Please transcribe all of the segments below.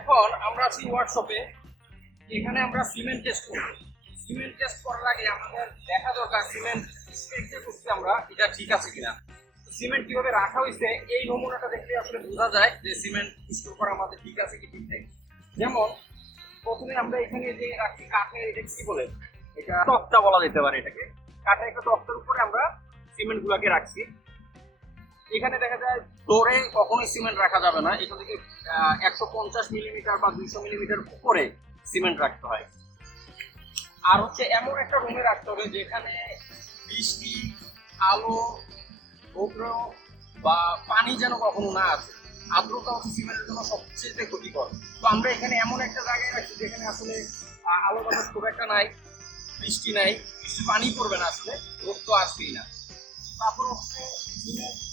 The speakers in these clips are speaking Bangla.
এখন আমরা আছি ওয়ার্কশপে এখানে আমরা সিমেন্ট টেস্ট করব। সিমেন্ট টেস্ট করার আগে আমাদের দেখা দরকার সিমেন্ট স্ট্রেকচার করছি আমরা, এটা ঠিক আছে কিনা। সিমেন্ট কীভাবে রাখা হয়েছে, এই নমুনাটা দেখলে আসলে বোঝা যায় যে সিমেন্ট স্টোর করা আমাদের ঠিক আছে কি ঠিক নেই। যেমন, প্রথমে আমরা এখানে যে রাখছি কাঠের, এটা কি বলে? এটা তক্তা বলা যেতে পারে এটাকে। কাঠের একটা তক্তার উপরে আমরা সিমেন্ট গুলাকে রাখছি। এখানে দেখা যায় ফ্লোরে কখনোই সিমেন্ট রাখা যাবে না। এখান থেকে একশো পঞ্চাশ মিলিমিটার বা দুইশো মিলিমিটার উপরে সিমেন্ট রাখতে হয়। আর হচ্ছে এমন একটা রুমে রাখতে হবে যেখানে বৃষ্টি, আলো রৌদ্র বা পানি যেন কখনো না আসে। আর্দ্রতা হচ্ছে সিমেন্টের জন্য সবচেয়ে ক্ষতিকর। তো আমরা এখানে এমন একটা জায়গায় রাখছি যেখানে আসলে আলো বাতাস খুব একটা নাই, বৃষ্টি নাই, বৃষ্টি পানি পড়বে না আসলে, রোদ তো আসবেই না। তারপর হচ্ছে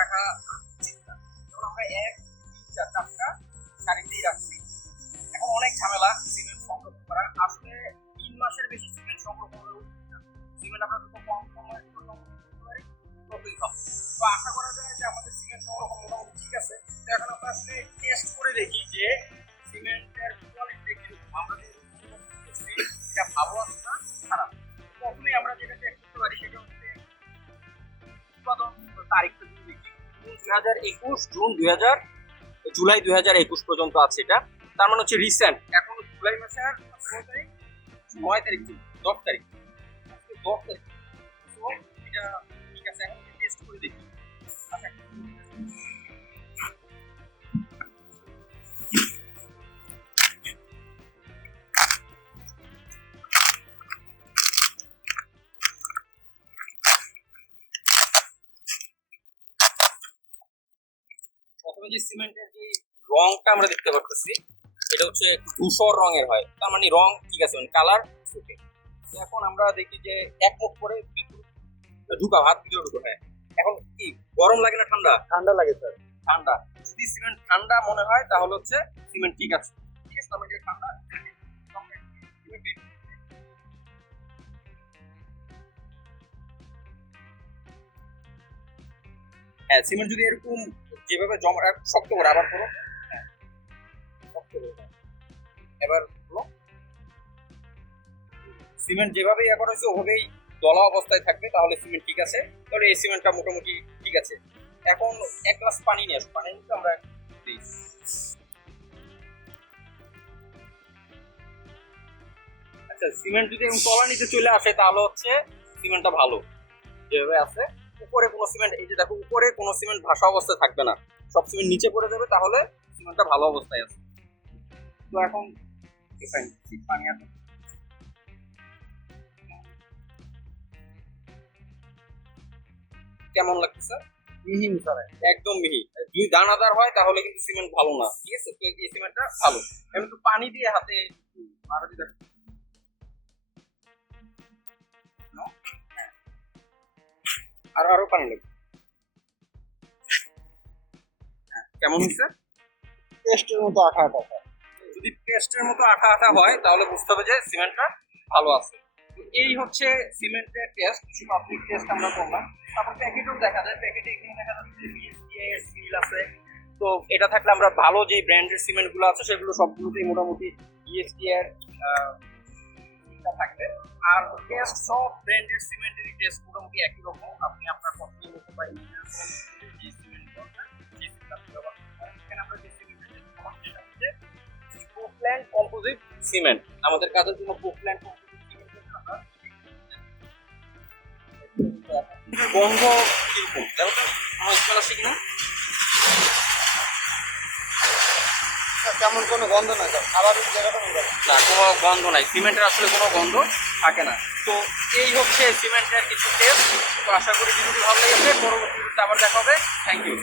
রাখা উচিত আমরা এক চার চারটা সারিতেই রাখছি এখন অনেক ঝামেলা সিমেন্ট সংরক্ষণ করা আসলে তিন মাসের বেশি সিমেন্ট সংরক্ষণ করা সিমেন্ট আমরা যত কম পারি ততই ভালো তো আশা করা যায় যে আমাদের সিমেন্ট সংরক্ষণ মোটামুটি ঠিক আছে তো এখন আমরা আসলে টেস্ট করে দেখি যে সিমেন্টের কোয়ালিটি কীরকম আমরা যে এটা ভালো আছে না খারাপ প্রথমেই আমরা যেটা চেক করতে পারি সেটা হচ্ছে উৎপাদন তারিখটা দুই একুশ, জুন দুই হাজার, জুলাই দুই হাজার একুশ পর্যন্ত আছে এটা। তার মানে হচ্ছে রিসেন্ট এখন জুলাই মাসের নয় তারিখ দশ তারিখ। দশ তারিখ। এটা ঠিক আছে, এখন টেস্ট করে দেখি। আচ্ছা। প্রথমে যে সিমেন্টের যে রংটা আমরা দেখতে পাচ্ছি এটা হচ্ছে ধূসর রঙের হয়। তার মানে রং ঠিক আছে মানে কালার ওকে এখন আমরা দেখি যে এক মুখ করে ঢুকা হাত ভিতরে ঢুকা হয়। এখন কি গরম লাগে না ঠান্ডা? ঠান্ডা লাগে স্যার। ঠান্ডা। যদি সিমেন্ট ঠান্ডা মনে হয় তাহলে হচ্ছে সিমেন্ট ঠিক আছে। ঠিক আছে তার মানে ঠান্ডা। হ্যাঁ সিমেন্ট যদি এরকম যেভাবে জমা শক্ত করে, আবার করো হ্যাঁ। এবার সিমেন্ট যেভাবে ইয়ে করা হয়েছে, ওভাবেই দলা অবস্থায় থাকবে, তাহলে সিমেন্ট ঠিক আছে। তাহলে এই সিমেন্টটা মোটামুটি ঠিক আছে। এখন এক গ্লাস পানি নিয়ে আসো পানি নিতে আমরা দিই। আচ্ছা সিমেন্ট যদি তলা নিচে চলে আসে, তাহলে হচ্ছে সিমেন্টটা ভালো। যেভাবে আছে। উপরে কোনো সিমেন্ট এই যে দেখো উপরে কোনো সিমেন্ট ভাসা অবস্থায় থাকবে না। সব সিমেন্ট নিচে পড়ে যাবে তাহলে সিমেন্টটা ভালো অবস্থায় আছে। তো এখন পানি আছে। কেমন লাগতেছে? মিহিন স্যার একদম মিহি। যদি দানাদার হয় তাহলে কিন্তু সিমেন্ট ভালো না। ঠিক আছে? তো এই সিমেন্টটা ভালো। আমি একটু পানি দিয়ে হাতে একটু মারা আরও আরও পানি লাগবে। হ্যাঁ, কেমন হচ্ছে টেস্টের মতো আঠা আঠা যদি পেস্টের মতো আঠা আঠা হয় তাহলে বুঝতে হবে যে সিমেন্টটা ভালো আছে। এই হচ্ছে সিমেন্টের টেস্ট কিছু পাবলিক টেস্ট আমরা করলাম। তারপর প্যাকেটেও দেখা যায় প্যাকেটে এখানে দেখা যাচ্ছে বিএসটিআই সিল আছে। তো এটা থাকলে আমরা ভালো যে ব্র্যান্ডের সিমেন্টগুলো আছে সেগুলো সবগুলোতেই মোটামুটি বিএসটিআর থাকবে। আর টেস্ট সব ব্র্যান্ডের সিমেন্টেরই টেস্ট মোটামুটি একই রকম। আপনি আপনার পছন্দ মতো বা যে সিমেন্ট কম্পোজিট সিমেন্ট। আমাদের কাজের জন্য সিমেন্ট আমরা কীরকম? দেখো তো আমার স্মেল আসছে তেমন কোনো গন্ধ নাই, স্যার। স্বাভাবিক যেরকম। না, কোনো গন্ধ নাই। সিমেন্টের আসলে কোনো গন্ধ থাকে না। তো এই হচ্ছে সিমেন্টের কিছু টেস্ট তো আশা করি ভিডিওটি ভালো লেগেছে। পরবর্তী ভিডিওতে আবার দেখা হবে। Thank you